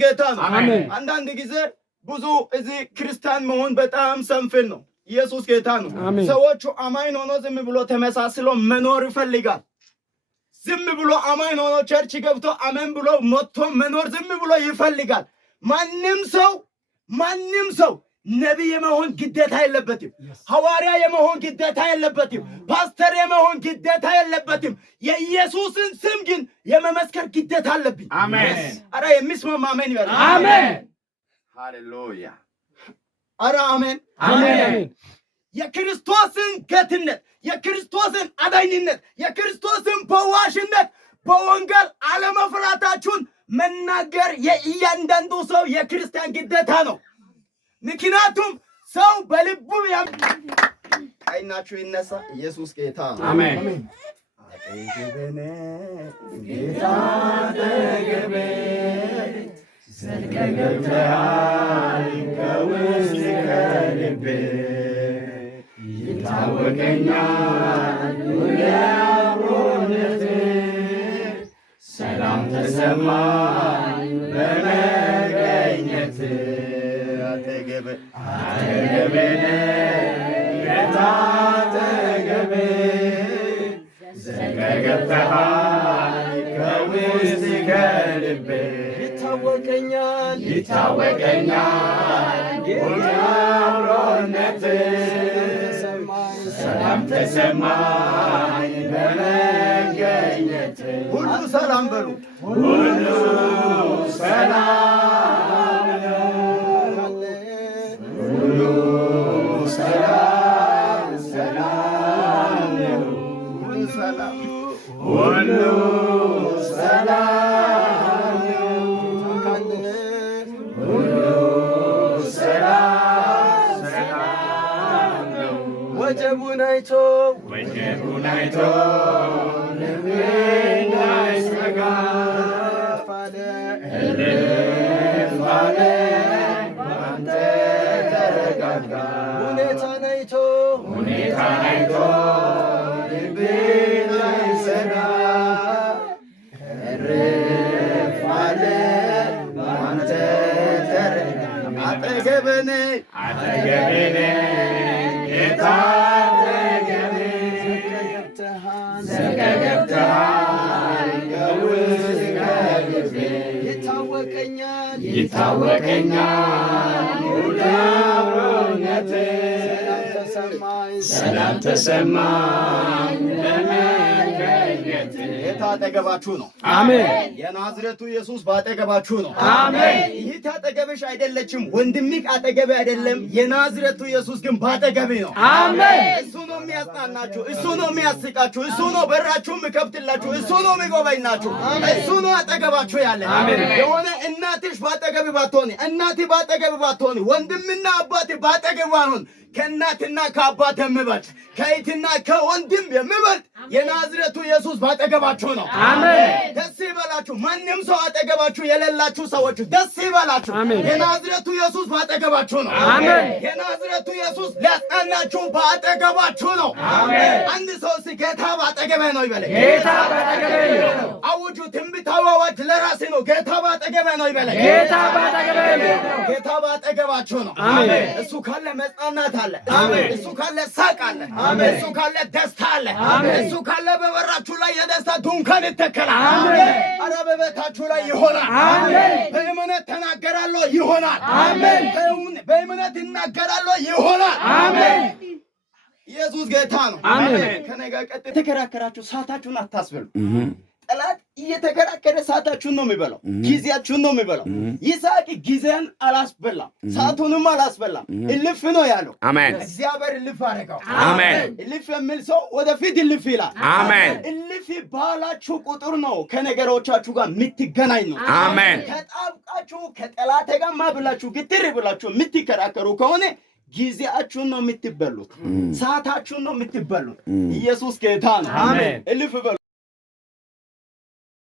ጌታ ነው። አንዳንድ ጊዜ ብዙ እዚህ ክርስቲያን መሆን በጣም ሰንፍል ነው። ኢየሱስ ጌታ ነው። ሰዎቹ አማኝ ሆኖ ዝም ብሎ ተመሳስሎ መኖር ይፈልጋል። ዝም ብሎ አማኝ ሆኖ ቸርች ገብቶ አሜን ብሎ ሞቶ መኖር ዝም ብሎ ይፈልጋል። ማንም ሰው ነቢይ የመሆን ግዴታ የለበትም። ሐዋርያ የመሆን ግዴታ የለበትም። ፓስተር የመሆን ግዴታ የለበትም። የኢየሱስን ስም ግን የመመስከር ግዴታ አለብኝ። አሜን። አረ የሚስማማ አሜን ይበል። አሜን። ሃሌሉያ። አረ አሜን አሜን። የክርስቶስን ጌትነት፣ የክርስቶስን አዳኝነት፣ የክርስቶስን ፈዋሽነት በወንጌል አለመፍራታችሁን መናገር የእያንዳንዱ ሰው የክርስቲያን ግዴታ ነው። ምክንያቱም ሰው በልቡ አይናችሁ ይነሳ። ኢየሱስ ጌታ አሜን። አጠገቤ ጌታ አጠገቤ ዘልቀህ ገብተሃል ከውስጥ ከልቤ ይታወቀኛል ሁሌ አብሮነትህ ሰላም ተሰማኝ በመገኘትህ አጠገቤ ጌታ አጠገቤ ዘልቀህ ገብተሃል ከውስጥ ከልቤ ይታወቀኛል ሁሌ አብሮነትህ ሰላም ተሰማኝ በመገኘትህ። ሁሉ ሰላም በሉ። ሁሉ ሰላም ነው። ሁሉ ሰላም ነው። ሁሉ ሰላም ወጀቡን አይቶ ልቤ እንዳይሰጋ እልፍ አለ ባንተ ተረጋጋ። ሁኔታን አይቶ ልቤ እንዳይሰጋ እልፍ አለ ባንተ ተረጋጋ። አጠገቤ ነህ ጌታ አጠገቤ ዘልቀህ ገብተሃል ከውስጥ ከልቤ ይታወቀኛል ሁሌ አብሮነትህ ሰላም ተሰማኝ በመገኘትህ። ጌታ አጠገባችሁ ነው። አሜን። የናዝሬቱ ኢየሱስ በአጠገባችሁ ነው። አሜን። ይህ አጠገብሽ አይደለችም፣ ወንድምህ አጠገብ አይደለም። የናዝሬቱ ኢየሱስ ግን በአጠገብ ነው። አሜን። እሱ ነው የሚያጽናናችሁ፣ እሱ ነው የሚያስቃችሁ፣ እሱ ነው በራችሁ የሚከፍትላችሁ፣ እሱ ነው የሚጎበኛችሁ፣ እሱ ነው አጠገባችሁ ያለ። የሆነ እናትሽ በአጠገብ ባትሆኒ፣ እናትህ በአጠገብ ባትሆኒ፣ ወንድምና አባት በአጠገብ ባይሆን ከእናትና ከአባት የሚበልጥ ከእህትና ከወንድም የሚበልጥ የናዝሬቱ ኢየሱስ ባጠገባችሁ ነው። አሜን። ደስ ይበላችሁ። ማንም ሰው አጠገባችሁ የሌላችሁ ሰዎች ደስ ይበላችሁ። የናዝሬቱ ኢየሱስ ባጠገባችሁ ነው። አሜን። የናዝሬቱ ኢየሱስ ሊያጽናናችሁ ባጠገባችሁ ነው። አሜን። አንድ ሰው ጌታ ባጠገቤ ነው ይበለኝ። ጌታ ባጠገቤ ነው። አውጁ። ትንቢታዊ አዋጅ ለራሴ ነው። ጌታ ባጠገቤ ነው ይበለኝ። ጌታ ባጠገቤ ነው። ጌታ ባጠገባችሁ ነው። አሜን። እሱ ካለ መጽናናት አለ። አሜን። እሱ ካለ ሳቅ አለ። አሜን። እሱ ካለ ደስታ አለ። አሜን። እሱ ካለ በበራችሁ ላይ የደስታ ድንኳን ይተከላል። አሜን። አረ በቤታችሁ ላይ ይሆናል። አሜን። በእምነት ተናገራለሁ ይሆናል። አሜን። በእምነት እናገራለሁ ይሆናል። አሜን። ኢየሱስ ጌታ ነው። አሜን። ከኔ ጋር ቀጥታ ተከራከራችሁ ሰዓታችሁን አታስበሉ። ጠላት እየተከራከረ ሰዓታችሁን ነው የሚበላው፣ ጊዜያችሁን ነው የሚበላው። ይስሐቅ ጊዜን አላስበላም፣ ሰዓቱንም አላስበላም። እልፍ ነው ያለው። አሜን። እግዚአብሔር እልፍ አደረገው። አሜን። እልፍ የሚል ሰው ወደፊት እልፍ ይላል። አሜን። እልፍ ባላችሁ ቁጥር ነው ከነገሮቻችሁ ጋር የምትገናኝ ነው። አሜን። ተጣብቃችሁ ከጠላት ጋር ማብላችሁ ግትር ብላችሁ የምትከራከሩ ከሆነ ጊዜያችሁን ነው የምትበሉት፣ ሰዓታችሁን ነው የምትበሉት። ኢየሱስ ጌታ ነው። አሜን። እልፍ በሉ።